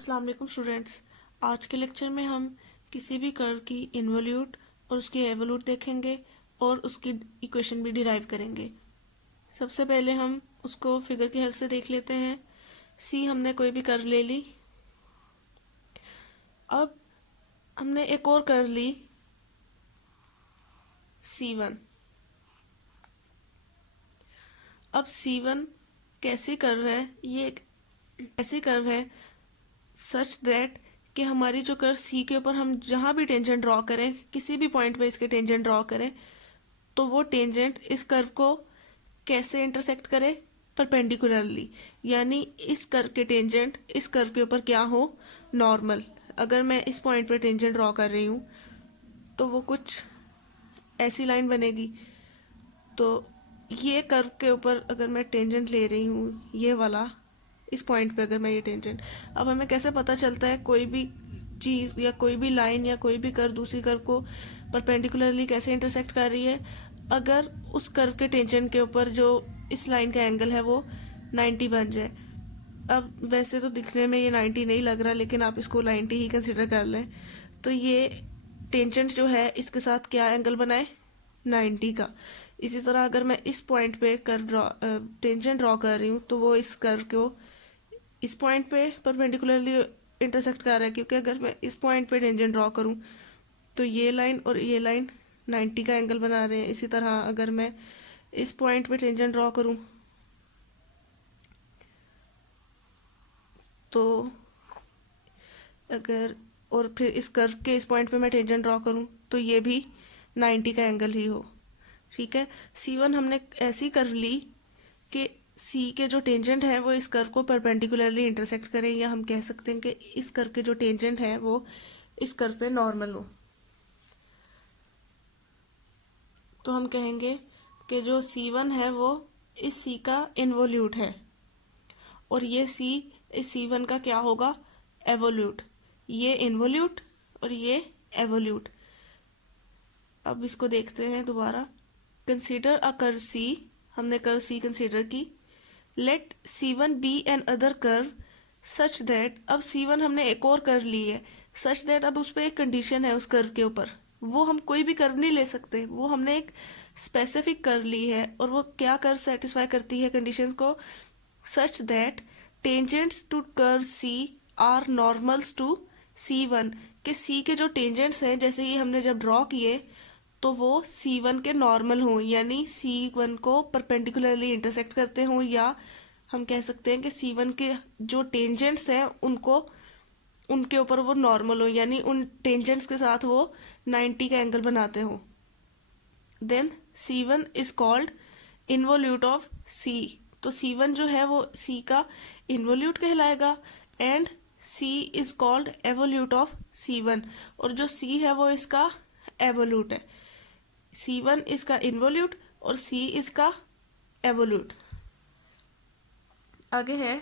अस्सलाम वालेकुम स्टूडेंट्स। आज के लेक्चर में हम किसी भी कर्व की इन्वोल्यूट और उसकी एवोल्यूट देखेंगे और उसकी इक्वेशन भी डिराइव करेंगे। सबसे पहले हम उसको फिगर की हेल्प से देख लेते हैं। सी हमने कोई भी कर्व ले ली। अब हमने एक और कर्व ली C1। अब C1 कैसी कर्व है? ये एक ऐसी कर्व है सच दैट कि हमारी जो कर्व सी के ऊपर हम जहाँ भी टेंजेंट ड्रॉ करें, किसी भी पॉइंट पे इसके टेंजेंट ड्रॉ करें, तो वो टेंजेंट इस कर्व को कैसे इंटरसेक्ट करे? परपेंडिकुलरली, यानी इस कर्व के टेंजेंट इस कर्व के ऊपर क्या हो? नॉर्मल। अगर मैं इस पॉइंट पे टेंजेंट ड्रॉ कर रही हूँ तो वो कुछ ऐसी लाइन बनेगी। तो ये कर्व के ऊपर अगर मैं टेंजेंट ले रही हूँ, ये वाला, इस पॉइंट पे अगर मैं ये टेंजेंट, अब हमें कैसे पता चलता है कोई भी चीज़ या कोई भी लाइन या कोई भी कर्व दूसरी कर्व को परपेंडिकुलरली कैसे इंटरसेक्ट कर रही है? अगर उस कर्व के टेंजेंट के ऊपर जो इस लाइन का एंगल है वो 90 बन जाए। अब वैसे तो दिखने में ये 90 नहीं लग रहा, लेकिन आप इसको 90 ही कंसिडर कर लें। तो ये टेंजेंट जो है इसके साथ क्या एंगल बनाए? 90 का। इसी तरह अगर मैं इस पॉइंट पे कर्व टेंजेंट ड्रॉ कर रही हूँ तो वो इस कर्व को इस पॉइंट पे परपेंडिकुलरली इंटरसेक्ट कर रहा है, क्योंकि अगर मैं इस पॉइंट पे टेंजेंट ड्रॉ करूँ तो ये लाइन और ये लाइन 90 का एंगल बना रहे हैं। इसी तरह अगर मैं इस पॉइंट पे टेंजेंट ड्रॉ करूँ तो अगर और फिर इस कर्व के इस पॉइंट पे मैं टेंजेंट ड्रॉ करूँ तो ये भी 90 का एंगल ही हो। ठीक है। C1 हमने ऐसी कर्व ली कि सी के जो टेंजेंट है वो इस कर्व को परपेंडिकुलरली इंटरसेक्ट करें, या हम कह सकते हैं कि इस कर्व के जो टेंजेंट है वो इस कर्व पे नॉर्मल हो। तो हम कहेंगे कि जो C1 है वो इस C का इन्वोल्यूट है और ये C इस C1 का क्या होगा? एवोल्यूट। ये इन्वोल्यूट और ये एवोल्यूट। अब इसको देखते हैं दोबारा। Consider a curve C। हमने कर्व C कंसीडर की। Let C1 be another curve such that, अब C1 हमने एक और कर्व ली है, सच दैट अब उस पर एक कंडीशन है उस कर्व के ऊपर। वो हम कोई भी कर्व नहीं ले सकते, वो हमने एक स्पेसिफिक कर्व ली है और वो क्या कर्व सेटिस्फाई करती है कंडीशंस को? Such that tangents to curve C are normals to C1, के C के जो टेंजेंट्स हैं जैसे ही हमने जब ड्रॉ किए तो वो C1 के नॉर्मल हों, यानी C1 को परपेंडिकुलरली इंटरसेक्ट करते हों, या हम कह सकते हैं कि C1 के जो टेंजेंट्स हैं उनको उनके ऊपर वो नॉर्मल हो, यानी उन टेंजेंट्स के साथ वो 90 का एंगल बनाते हों। Then C1 is called involute of C। तो C1 जो है वो C का इन्वोल्यूट कहलाएगा and C is called evolute of C1, और जो C है वो इसका एवोल्यूट है। C1 इसका इन्वोल्यूट और C इसका एवोल्यूट। आगे है,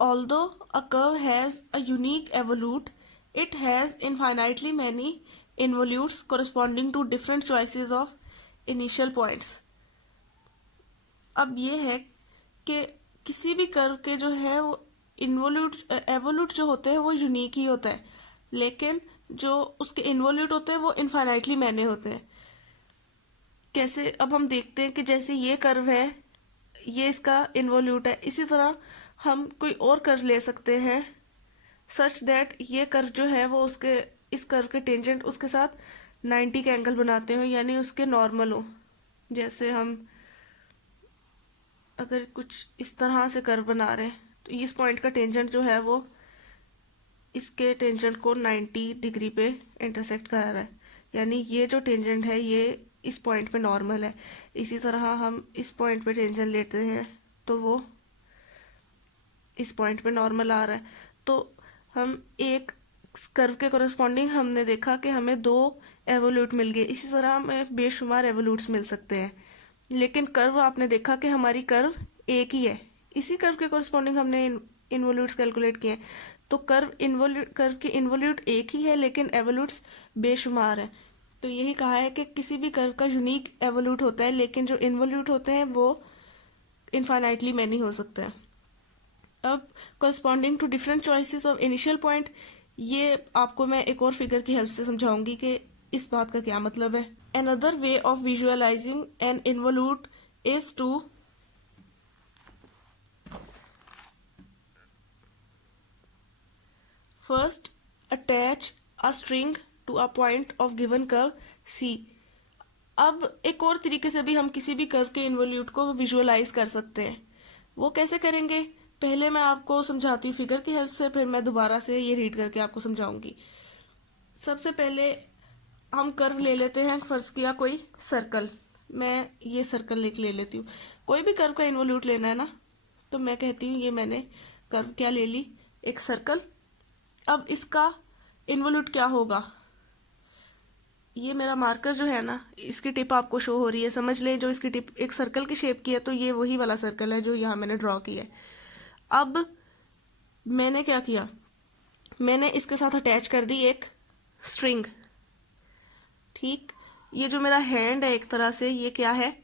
although a curve has a unique evolute, it has infinitely many involutes corresponding to different choices of initial points। अब ये है कि किसी भी कर्व के जो है वो इन्वोल्यूट एवोल्यूट जो होते हैं वो यूनिक ही होता है, लेकिन जो उसके इन्वोल्यूट होते हैं वो इन्फाइनाइटली मैने होते हैं। कैसे? अब हम देखते हैं कि जैसे ये कर्व है, ये इसका इन्वोल्यूट है, इसी तरह हम कोई और कर्व ले सकते हैं सच दैट ये कर्व जो है वो उसके इस कर्व के टेंजेंट उसके साथ 90 का एंगल बनाते हो, यानी उसके नॉर्मल हो। जैसे हम अगर कुछ इस तरह से कर्व बना रहे हैं तो इस पॉइंट का टेंजेंट जो है वो इसके टेंजेंट को 90 डिग्री पे इंटरसेक्ट कर रहा है, यानी ये जो टेंजेंट है ये इस पॉइंट पे नॉर्मल है। इसी तरह हम इस पॉइंट पे टेंजेंट लेते हैं तो वो इस पॉइंट पे नॉर्मल आ रहा है। तो हम एक कर्व के कोरस्पॉन्डिंग हमने देखा कि हमें दो एवोल्यूट मिल गए, इसी तरह हमें बेशुमार एवोल्यूट्स मिल सकते हैं, लेकिन कर्व आपने देखा कि हमारी कर्व एक ही है। इसी कर्व के कोरस्पॉन्डिंग हमने इन्वोल्यूट्स कैलकुलेट किए, तो कर्व के इन्वोल्यूट एक ही है लेकिन एवोल्यूट्स बेशुमार हैं। तो यही कहा है कि किसी भी कर्व का यूनिक एवोल्यूट होता है, लेकिन जो इन्वोल्यूट होते हैं वो इनफाइनाइटली मैनी हो सकते हैं। अब corresponding to different choices of initial point, ये आपको मैं एक और फिगर की हेल्प से समझाऊंगी कि इस बात का क्या मतलब है. Another way of visualizing an involute is to first attach a string to a point of given curve C. अब एक और तरीके से भी हम किसी भी कर्व के इन्वोल्यूट को विजुअलाइज कर सकते हैं. वो कैसे करेंगे, पहले मैं आपको समझाती हूँ फिगर की हेल्प से, फिर मैं दोबारा से ये रीड करके आपको समझाऊंगी. सबसे पहले हम कर्व ले लेते हैं. फर्ज किया कोई सर्कल, मैं ये सर्कल ले लेती हूँ. कोई भी कर्व का इन्वोल्यूट लेना है ना, तो मैं कहती हूँ ये मैंने कर्व क्या ले ली, एक सर्कल. अब इसका इन्वोल्यूट क्या होगा, ये मेरा मार्कर जो है ना, इसकी टिप आपको शो हो रही है, समझ लें. जो इसकी टिप एक सर्कल की शेप की है, तो ये वही वाला सर्कल है जो यहाँ मैंने ड्रॉ किया है. अब मैंने क्या किया, मैंने इसके साथ अटैच कर दी एक स्ट्रिंग. ठीक, ये जो मेरा हैंड है एक तरह से, ये क्या है,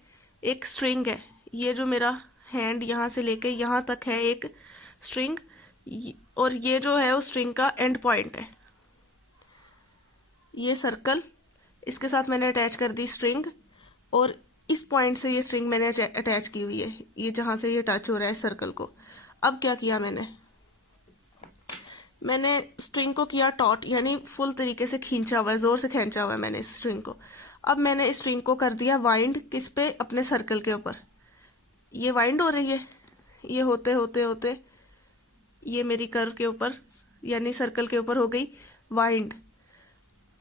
एक स्ट्रिंग है. ये जो मेरा हैंड यहाँ से लेके यहाँ तक है एक स्ट्रिंग, और ये जो है उस स्ट्रिंग का एंड पॉइंट है. ये सर्कल, इसके साथ मैंने अटैच कर दी स्ट्रिंग, और इस पॉइंट से ये स्ट्रिंग मैंने अटैच की हुई है, ये जहाँ से ये टच हो रहा है सर्कल को. अब क्या किया मैंने स्ट्रिंग को किया टॉट, यानी फुल तरीके से खींचा हुआ है, जोर से खींचा हुआ है मैंने इस स्ट्रिंग को. अब मैंने इस स्ट्रिंग को कर दिया वाइंड, किस पे, अपने सर्कल के ऊपर. ये वाइंड हो रही है, ये होते होते होते ये मेरी कर्व के ऊपर यानी सर्कल के ऊपर हो गई वाइंड.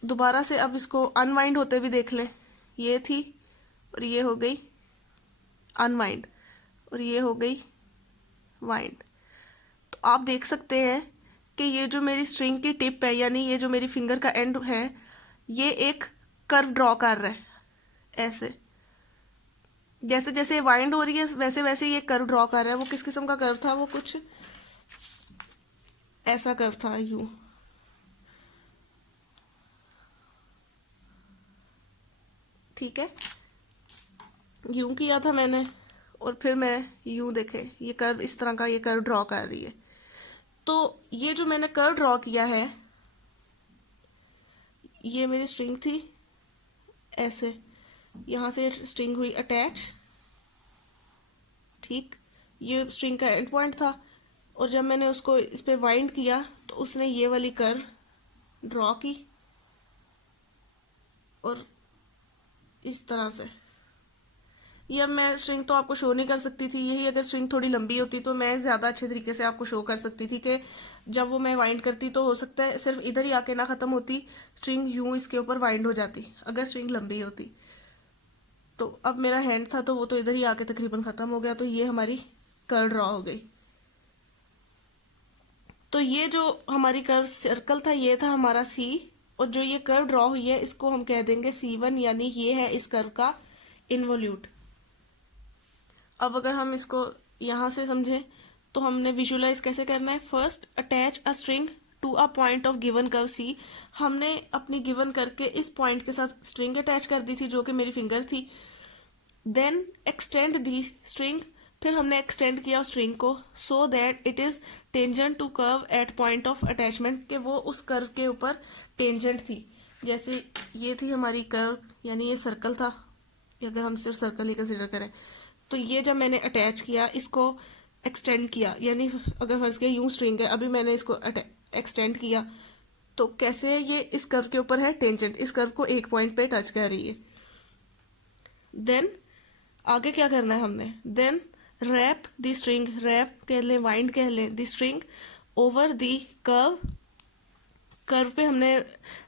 दोबारा से अब इसको अनवाइंड होते भी देख लें. ये थी और ये हो गई अनवाइंड, और ये हो गई वाइंड. तो आप देख सकते हैं कि ये जो मेरी स्ट्रिंग की टिप है, यानी ये जो मेरी फिंगर का एंड है, ये एक कर्व ड्रॉ कर रहा है. ऐसे जैसे जैसे वाइंड हो रही है वैसे वैसे ये कर्व ड्रॉ कर रहा है. वो किस किस्म का कर्व था, वो कुछ ऐसा कर्व था, यूं. ठीक है, यूं किया था मैंने, और फिर मैं यूं, देखे ये कर्व इस तरह का ये कर्व ड्रॉ कर रही है. तो ये जो मैंने कर्व ड्रॉ किया है, ये मेरी स्ट्रिंग थी, ऐसे यहाँ से स्ट्रिंग हुई अटैच. ठीक, ये स्ट्रिंग का एंड पॉइंट था, और जब मैंने उसको इस पे वाइंड किया तो उसने ये वाली कर्व ड्रॉ की, और इस तरह से. ये अब मैं स्ट्रिंग तो आपको शो नहीं कर सकती थी, यही अगर स्ट्रिंग थोड़ी लंबी होती तो मैं ज़्यादा अच्छे तरीके से आपको शो कर सकती थी कि जब वो मैं वाइंड करती तो हो सकता है सिर्फ इधर ही आके ना ख़त्म होती स्ट्रिंग, यूं इसके ऊपर वाइंड हो जाती अगर स्ट्रिंग लंबी होती. तो अब मेरा हैंड था तो वो तो इधर ही आके तकरीबन ख़त्म हो गया. तो ये हमारी कर्व ड्रॉ हो गई. तो ये जो हमारी कर्व सर्कल था, ये था हमारा सी, और जो ये कर्व ड्रॉ हुई है इसको हम कह देंगे C1, यानी ये है इस कर्व का इन्वोल्यूट. अब अगर हम इसको यहाँ से समझें तो हमने विजुलाइज कैसे करना है. First attach a string to a point of given curve C. हमने अपनी गिवन करके इस पॉइंट के साथ स्ट्रिंग अटैच कर दी थी जो कि मेरी फिंगर थी. देन एक्सटेंड दी स्ट्रिंग, फिर हमने एक्सटेंड किया स्ट्रिंग को so that it is tangent to curve at point of attachment, के वो उस कर्व के ऊपर टेंजेंट थी. जैसे ये थी हमारी कर्व, यानी ये सर्कल था, अगर हम सिर्फ सर्कल ही कंसिडर करें. तो ये जब मैंने अटैच किया, इसको एक्सटेंड किया, यानी अगर फर्ज किया यूं स्ट्रिंग है, अभी मैंने इसको एक्सटेंड किया, तो कैसे ये इस कर्व के ऊपर है टेंजेंट, इस कर्व को एक पॉइंट पे टच कर रही है. देन आगे क्या करना है हमने, then wrap the string, wrap कह लें, वाइंड कह लें, the string over the curve. Curve पे हमने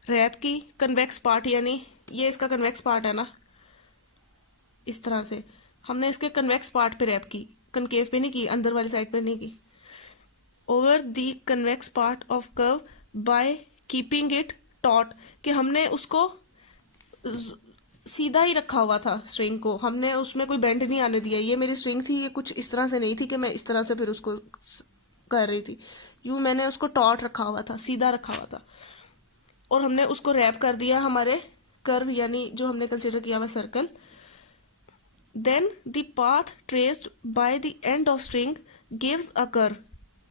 रैप की कन्वेक्स पार्ट, यानी ये इसका कन्वेक्स पार्ट है ना, इस तरह से हमने इसके कन्वेक्स पार्ट पे रैप की, कनकेव पे नहीं की, अंदर वाली साइड पे नहीं की. Over the convex part of curve by keeping it taught, कि हमने उसको सीधा ही रखा हुआ था स्ट्रिंग को, हमने उसमें कोई बेंड नहीं आने दिया. ये मेरी स्ट्रिंग थी, ये कुछ इस तरह से नहीं थी कि मैं इस तरह से फिर उसको कर रही थी, यूं मैंने उसको टॉट रखा हुआ था, सीधा रखा हुआ था. और हमने उसको रैप कर दिया हमारे कर्व, यानी जो हमने कंसिडर किया हुआ circle. Then the path traced by the end of string gives a curve.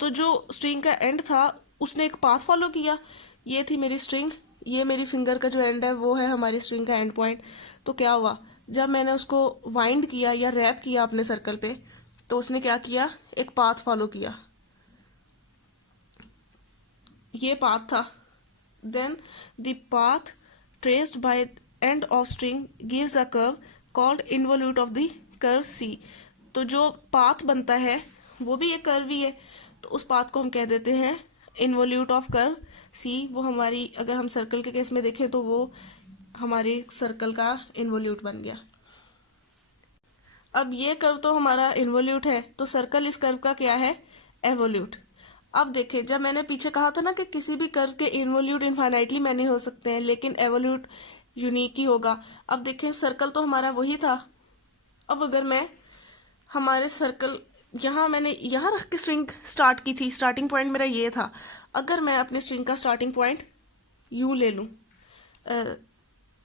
तो जो स्ट्रिंग का एंड था उसने एक पाथ फॉलो किया। ये थी मेरी स्ट्रिंग, ये मेरी फिंगर का जो एंड है वो है हमारी स्ट्रिंग का एंड पॉइंट। तो क्या हुआ, जब मैंने उसको वाइंड किया या रैप किया अपने सर्कल पे, तो उसने क्या किया, एक पाथ फॉलो किया, ये पाथ था। Then the path traced by end of string gives a curve called involute of the curve C. तो जो पाथ बनता है वो भी एक कर्व ही है, तो उस पाथ को हम कह देते हैं इन्वोल्यूट ऑफ कर्व सी। वो हमारी, अगर हम सर्कल के केस में देखें तो वो हमारी सर्कल का इन्वोल्यूट बन गया। अब ये कर्व तो हमारा इन्वोल्यूट है, तो सर्कल इस कर्व का क्या है, एवोल्यूट। अब देखें, जब मैंने पीछे कहा था ना कि किसी भी कर्व के इन्वोल्यूट इनफाइनाइटली मैनी हो सकते हैं लेकिन एवोल्यूट यूनिक ही होगा। अब देखें, सर्कल तो हमारा वही था। अब अगर मैं हमारे सर्कल, यहाँ मैंने यहाँ रख के स्ट्रिंग स्टार्ट की थी, स्टार्टिंग पॉइंट मेरा ये था। अगर मैं अपनी स्ट्रिंग का स्टार्टिंग पॉइंट यू ले लूँ,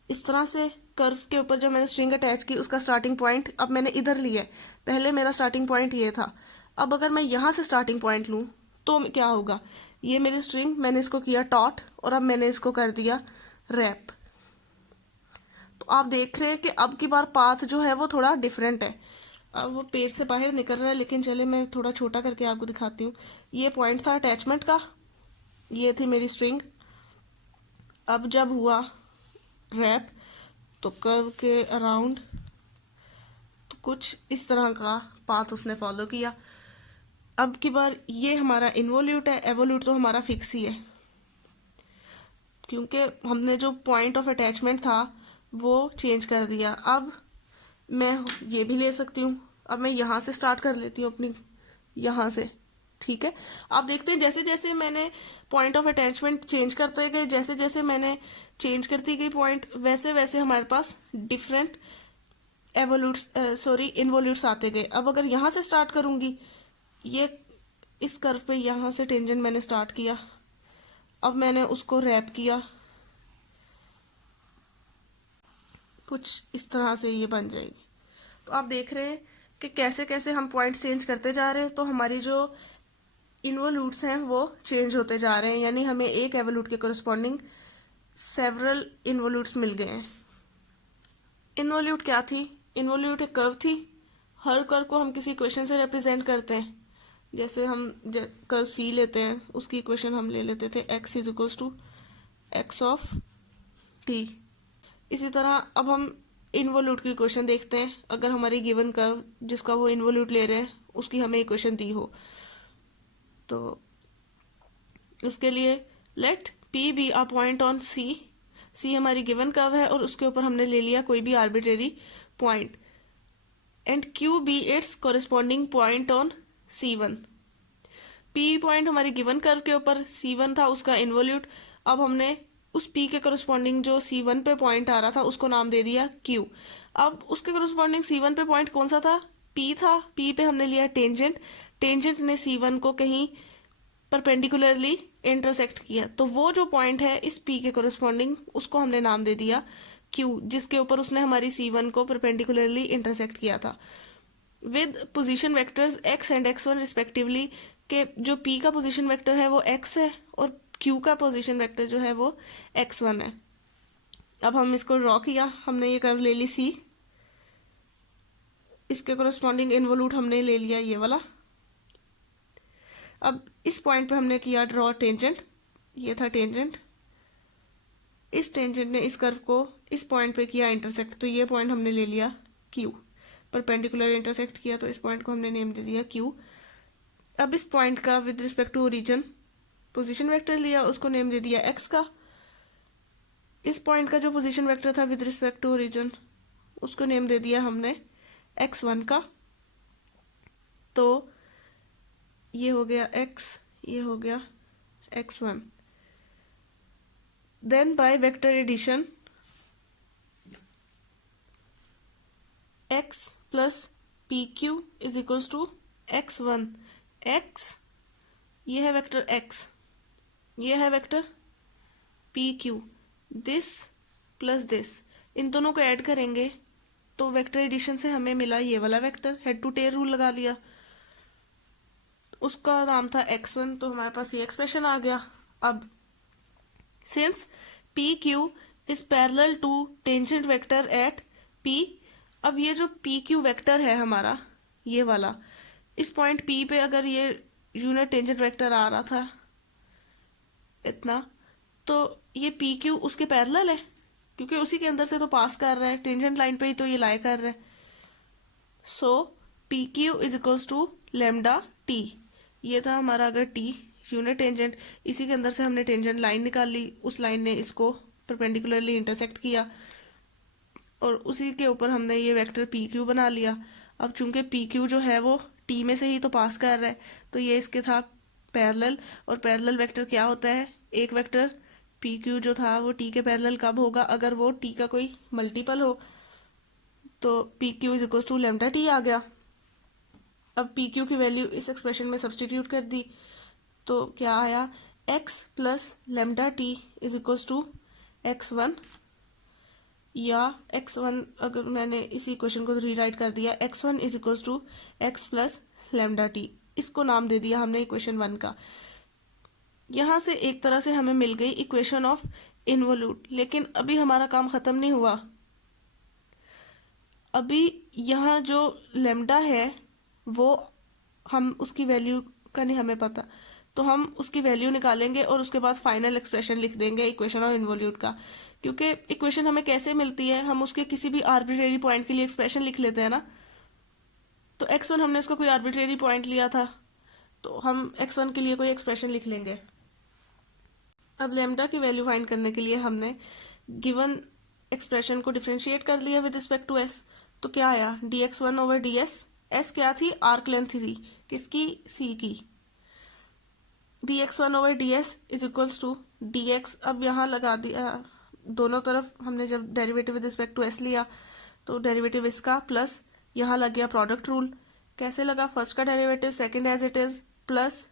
इस तरह से कर्व के ऊपर जो मैंने स्ट्रिंग अटैच की उसका स्टार्टिंग पॉइंट अब मैंने इधर लिया है, पहले मेरा स्टार्टिंग पॉइंट ये था। अब अगर मैं यहाँ से स्टार्टिंग पॉइंट लूँ तो क्या होगा, ये मेरी स्ट्रिंग, मैंने इसको किया टॉट और अब मैंने इसको कर दिया रैप। तो आप देख रहे हैं कि अब की बार पाथ जो है वो थोड़ा डिफरेंट है। अब वो पेज से बाहर निकल रहा है, लेकिन चले मैं थोड़ा छोटा करके आपको दिखाती हूँ। ये पॉइंट था अटैचमेंट का, ये थी मेरी स्ट्रिंग। अब जब हुआ रैप तो कर्व के अराउंड तो कुछ इस तरह का पाथ उसने फॉलो किया। अब की बार ये हमारा इन्वोल्यूट है, एवोल्यूट तो हमारा फिक्स ही है, क्योंकि हमने जो पॉइंट ऑफ अटैचमेंट था वो चेंज कर दिया। अब मैं ये भी ले सकती हूँ, अब मैं यहाँ से स्टार्ट कर लेती हूँ अपनी, यहाँ से, ठीक है। आप देखते हैं जैसे जैसे मैंने पॉइंट ऑफ अटैचमेंट चेंज करते गए, जैसे जैसे मैंने चेंज करती गई पॉइंट, वैसे वैसे हमारे पास डिफरेंट एवोल्यूट्स इन्वोल्यूट्स आते गए। अब अगर यहाँ से स्टार्ट करूँगी, ये इस कर्व पे यहाँ से टेंजेंट मैंने स्टार्ट किया, अब मैंने उसको रैप किया, कुछ इस तरह से ये बन जाएगी। तो आप देख रहे हैं कि कैसे कैसे हम पॉइंट्स चेंज करते जा रहे हैं, तो हमारी जो इन्वोल्यूट्स हैं वो चेंज होते जा रहे हैं, यानी हमें एक एवोल्यूट के कोरिस्पॉन्डिंग सेवरल इन्वोल्यूट्स मिल गए हैं। इन्वोल्यूट क्या थी, इन्वोल्यूट एक कर्व थी। हर कर्व को हम किसी इक्वेशन से रिप्रेजेंट करते हैं। जैसे हम कर्व सी लेते हैं, उसकी इक्वेशन हम ले लेते थे x is equals to x of t. इसी तरह अब हम इन्वोल्यूट की इक्वेशन देखते हैं। अगर हमारी गिवन कर्व जिसका वो इन्वोल्यूट ले रहे हैं उसकी हमें इक्वेशन दी हो, तो उसके लिए let p be a point on c। c हमारी गिवन कर्व है और उसके ऊपर हमने ले लिया कोई भी arbitrary point, and q be its corresponding point on c1। p point हमारी गिवन कर्व के ऊपर, c1 था उसका इन्वोल्यूट। अब हमने उस p के कॉरेस्पॉन्डिंग जो c1 पे पॉइंट आ रहा था उसको नाम दे दिया q। अब उसके कॉरेस्पॉन्डिंग c1 पे पॉइंट कौन सा था, p था। p पे हमने लिया टेंजेंट, टेंजेंट ने c1 को कहीं परपेंडिकुलरली इंटरसेक्ट किया, तो वो जो पॉइंट है इस p के कॉरेस्पॉन्डिंग उसको हमने नाम दे दिया q, जिसके ऊपर उसने हमारी c1 को परपेंडिकुलरली इंटरसेक्ट किया था। With position vectors x and x1 respectively, के जो p का पोजीशन वेक्टर है वो x है और q का पोजीशन वेक्टर जो है वो x1 है। अब हम इसको ड्रॉ किया, हमने ये कर्व ले ली c, इसके कॉरेस्पॉन्डिंग इन्वोल्यूट हमने ले लिया ये वाला। अब इस पॉइंट पे हमने किया ड्रॉ टेंजेंट, ये था टेंजेंट। इस टेंजेंट ने इस कर्व को इस पॉइंट पे किया इंटरसेक्ट, तो ये पॉइंट हमने ले लिया Q, परपेंडिकुलर इंटरसेक्ट किया तो इस पॉइंट को हमने नेम दे दिया Q। अब इस पॉइंट का with respect to origin position vector लिया, उसको नेम दे दिया x का। इस पॉइंट का जो पोजीशन वेक्टर था विद रिस्पेक्ट टू ओरिजिन उसको नेम दे दिया हमने x1 का। तो ये हो गया x, ये हो गया x1। Then by vector addition x plus P Q is equals to x1। x ये है वेक्टर x, ये है vector P Q, this plus this, इन दोनों को ऐड करेंगे तो वेक्टर एडिशन से हमें मिला ये वाला vector, head to tail rule लगा लिया। उसका नाम था x1, तो हमारे पास ये एक्सप्रेशन आ गया। अब since P Q is parallel to tangent vector at P, अब ये जो पी क्यू वेक्टर है हमारा, ये वाला, इस पॉइंट पी पे अगर ये यूनिट टेंजेंट वेक्टर आ रहा था इतना, तो ये पी क्यू उसके पैरेलल है, क्योंकि उसी के अंदर से तो पास कर रहा है, टेंजेंट लाइन पे ही तो ये लाई कर रहा है। So P Q is equals to lambda T. ये था हमारा अगर टी यूनिट टेंजेंट, इसी के अंदर से हमने टेंजेंट लाइन निकाल ली, उस लाइन ने इसको परपेंडिकुलरली इंटरसेक्ट किया और उसी के ऊपर हमने ये वेक्टर पी क्यू बना लिया। अब चूंकि पी क्यू जो है वो टी में से ही तो पास कर रहा है, तो ये इसके था पैरेलल, और पैरेलल वेक्टर क्या होता है, एक वेक्टर पी क्यू जो था वो टी के पैरेलल कब होगा, अगर वो टी का कोई मल्टीपल हो। तो P Q is equal to lambda T आ गया। अब पी क्यू की वैल्यू इस एक्सप्रेशन में सब्सटीट्यूट कर दी, तो क्या आया, x plus lambda T is equals to x1, या x1 अगर मैंने इसी क्वेश्चन को रीराइट कर दिया, x1 is equals to x plus lambda T, इसको नाम दे दिया हमने इक्वेशन 1 का। यहाँ से एक तरह से हमें मिल गई इक्वेशन ऑफ इन्वोल्यूट। लेकिन अभी हमारा काम खत्म नहीं हुआ, अभी यहाँ जो लेमडा है वो हम उसकी वैल्यू का नहीं हमें पता, तो हम उसकी वैल्यू निकालेंगे और उसके बाद फाइनल एक्सप्रेशन लिख देंगे इक्वेशन ऑफ इन्वोल्यूट का। क्योंकि इक्वेशन हमें कैसे मिलती है, हम उसके किसी भी आर्बिट्रेरी पॉइंट के लिए एक्सप्रेशन लिख लेते हैं ना। तो x1 हमने उसको कोई आर्बिट्रेरी पॉइंट लिया था, तो हम x1 के लिए कोई एक्सप्रेशन लिख लेंगे। अब लेमडा की वैल्यू फाइंड करने के लिए हमने गिवन एक्सप्रेशन को डिफ्रेंशिएट कर लिया विद रिस्पेक्ट टू s। तो क्या आया, dx1 ओवर ds, s क्या थी, आर्क लेंथ थी, किसकी, c की। dx1 over ds is equals to dx, अब यहाँ लगा दिया दोनों तरफ, हमने जब derivative with respect to s लिया तो डेरिवेटिव इसका प्लस यहाँ लग गया प्रोडक्ट रूल। कैसे लगा, फर्स्ट का derivative second as it is plus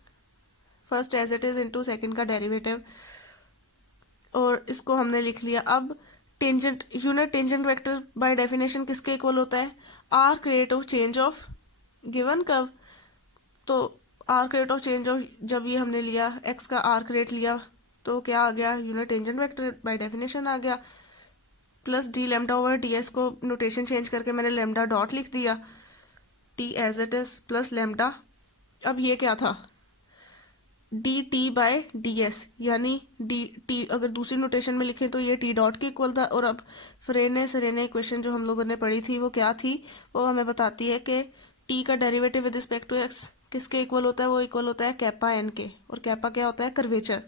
first as it is into second का डेरिवेटिव, और इसको हमने लिख लिया। अब tangent, unit tangent vector by definition किसके इक्वल होता है, arc rate of change of given curve. तो arc rate of change of, जब ये हमने लिया एक्स का आर्क रेट लिया, तो क्या आ गया, unit tangent vector by definition आ गया, plus D lambda over D S को नोटेशन चेंज करके मैंने लेमडा डॉट लिख दिया, T as it is plus lambda. अब ये क्या था, D T by D S, यानी डी टी अगर दूसरी नोटेशन में लिखे तो ये टी डॉट के इक्वल था। और अब फ्रेने सरेने इक्वेशन जो हम लोगों ने पढ़ी थी वो क्या थी, वो हमें बताती है कि टी का derivative with respect to x किसके इक्वल होता है, वो इक्वल होता है कैपा एन के, और कैपा क्या होता है, कर्वेचर।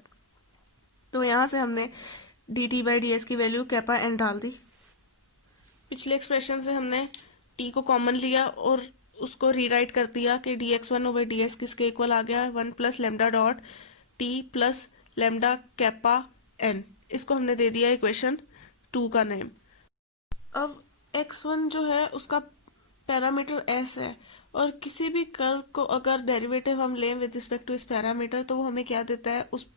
तो यहाँ से हमने D T by d s की वैल्यू कैपा एन डाल दी। पिछले एक्सप्रेशन से हमने टी को कॉमन लिया और उसको रीराइट कर दिया कि D X one over D S किसके इक्वल आ गया, 1 plus lambda dot T plus lambda kappa N, इसको हमने दे दिया इक्वेशन 2 का नेम। अब x1 जो है उसका पैरामीटर s है, और किसी भी कर्व को अगर डेरिवेटिव हम लें विद रिस्पेक्ट टू इस पैरामीटर, तो वो हमें क्या देता है, उस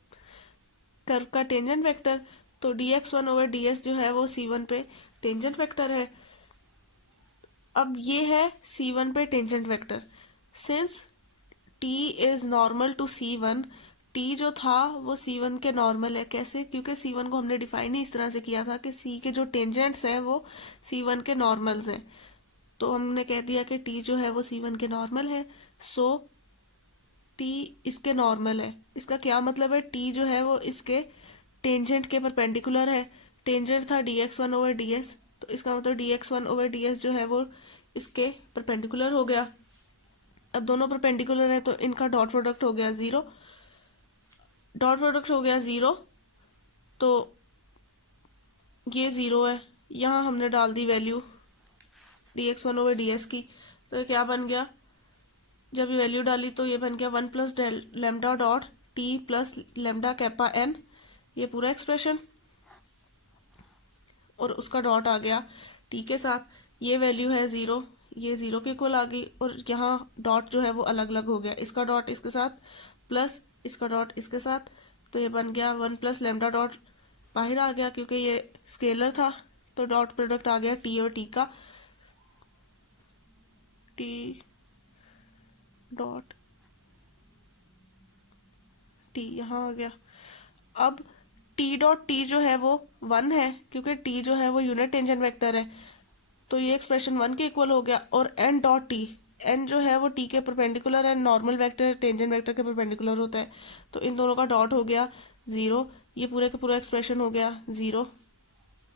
कर्व का टेंजेंट वेक्टर। तो dx1 ओवर ds जो है वो c1 पे टेंजेंट वेक्टर है। अब ये है c1 पे tangent vector, since t is normal to c1, t जो था वो c1 के नॉर्मल है। कैसे, क्योंकि c1 को हमने डिफाइन ही इस तरह से किया था कि c के जो टेंजेंट्स हैं वो c1 के नॉर्मल्स हैं, तो हमने कह दिया कि t जो है वो c1 के नॉर्मल है। सो t इसके नॉर्मल है, इसका क्या मतलब है, t जो है वो इसके टेंजेंट के परपेंडिकुलर है। टेंजेंट था dx1 ओवर ds, तो इसका मतलब dx1 ओवर ds जो है वो इसके परपेंडिकुलर हो गया। अब दोनों परपेंडिकुलर है तो इनका डॉट प्रोडक्ट हो गया 0, डॉट प्रोडक्ट हो गया 0, तो ये 0 है। यहाँ हमने डाल दी वैल्यू dx1 ओवर ds की, तो ये क्या बन गया, जब ये वैल्यू डाली तो ये बन गया 1 plus lambda dot T plus lambda kappa n, ये पूरा एक्सप्रेशन, और उसका डॉट आ गया टी के साथ। ये वैल्यू है 0, ये 0 के इक्वल आ गई, और यहाँ डॉट जो है वो अलग अलग हो गया, इसका डॉट इसके साथ प्लस इसका डॉट इसके साथ, तो ये बन गया 1 प्लस लेमडा डॉट बाहर आ गया क्योंकि ये स्केलर था, तो डॉट प्रोडक्ट आ गया टी और टी का, टी डॉट टी यहाँ आ गया। अब टी डॉट टी जो है वो 1 है, क्योंकि टी जो है वो यूनिट टेंजेंट वेक्टर है, तो ये एक्सप्रेशन 1 के इक्वल हो गया। और एन डॉट टी, एन जो है वो टी के परपेंडिकुलर है, नॉर्मल वेक्टर टेंजेंट वेक्टर के परपेंडिकुलर होता है, तो इन दोनों का डॉट हो गया 0। ये पूरे का पूरा एक्सप्रेशन हो गया 0।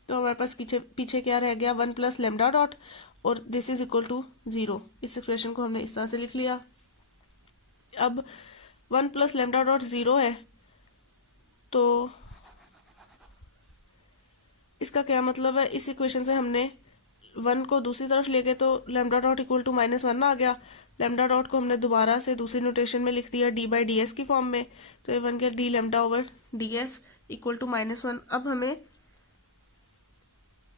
तो हमारे पास पीछे पीछे क्या रह गया, 1 प्लस लेमडा डॉट, और दिस इज इक्वल टू 0। इस एक्सप्रेशन को हमने इस तरह से लिख लिया। अब 1 प्लस लेमडा डॉट 0 है, तो इसका क्या मतलब है, इस इक्वेशन से हमने 1 को दूसरी तरफ ले गए तो लेमडा डॉट इक्वल टू -1 आ गया। लेमडा डॉट को हमने दोबारा से दूसरी नोटेशन में लिख दिया डी बाई डी एस की फॉर्म में, तो ये बन गया d lambda over D s equal to -1। अब हमें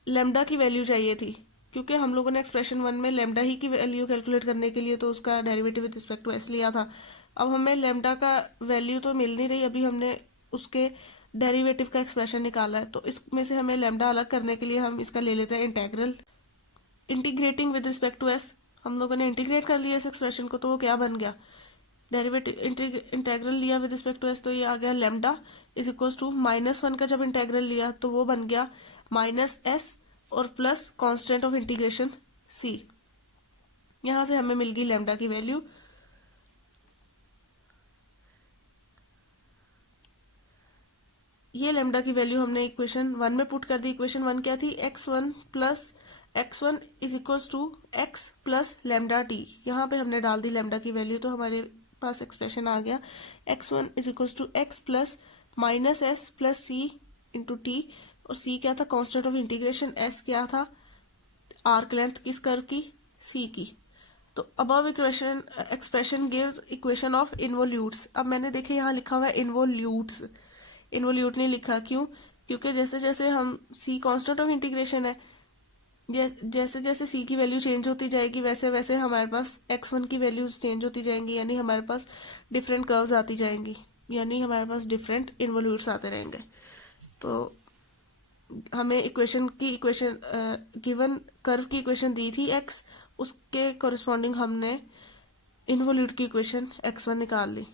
लेमडा की वैल्यू चाहिए थी, क्योंकि हम लोगों ने एक्सप्रेशन 1 में लेमडा ही की वैल्यू कैलकुलेट करने के लिए तो उसका derivative with respect to s लिया था। अब हमें लेमडा का वैल्यू तो मिल नहीं रही, अभी हमने उसके डेरिवेटिव का एक्सप्रेशन निकाला है, तो इसमें से हमें लेमडा अलग करने के लिए हम इसका ले लेते हैं integral. Integrating with respect to s, हम लोगों ने इंटीग्रेट कर लिया इस एक्सप्रेशन को, तो वो क्या बन गया, डेरिवेटिव इंटेग्रल लिया विद रिस्पेक्ट टू एस, तो ये आ गया लेमडा इज इक्वल टू -1 का जब इंटेग्रल लिया तो वो बन गया -s और plus constant of integration c। यहां से हमें मिल गई लेमडा की वैल्यू। ये लेमडा की वैल्यू हमने इक्वेशन 1 में पुट कर दी। इक्वेशन 1 क्या थी, x1 is equals to x plus lambda t. यहाँ पे हमने डाल दी लेमडा की वैल्यू, तो हमारे पास एक्सप्रेशन आ गया x1 is equals to x plus -s plus c into t, और c क्या था, कांस्टेंट ऑफ इंटीग्रेशन, s क्या था, आर्क लेंथ किस कर्व की, c की। तो above equation expression gives equation of involutes. अब मैंने देखे यहाँ लिखा हुआ है इन्वोल्यूट्स, इन्वोल्यूट नहीं लिखा, क्यों, क्योंकि जैसे जैसे हम c कांस्टेंट ऑफ इंटीग्रेशन है, जैसे जैसे c की वैल्यू चेंज होती जाएगी वैसे वैसे हमारे पास x1 की वैल्यूज चेंज होती जाएंगी, यानी हमारे पास डिफरेंट कर्व्स आती जाएंगी, यानी हमारे पास डिफरेंट इन्वोल्यूट्स आते रहेंगे। तो हमें इक्वेशन गिवन कर्व की इक्वेशन दी थी x, उसके कोरिस्पॉन्डिंग हमने इन्वोल्यूट की इक्वेशन x1 निकाल ली।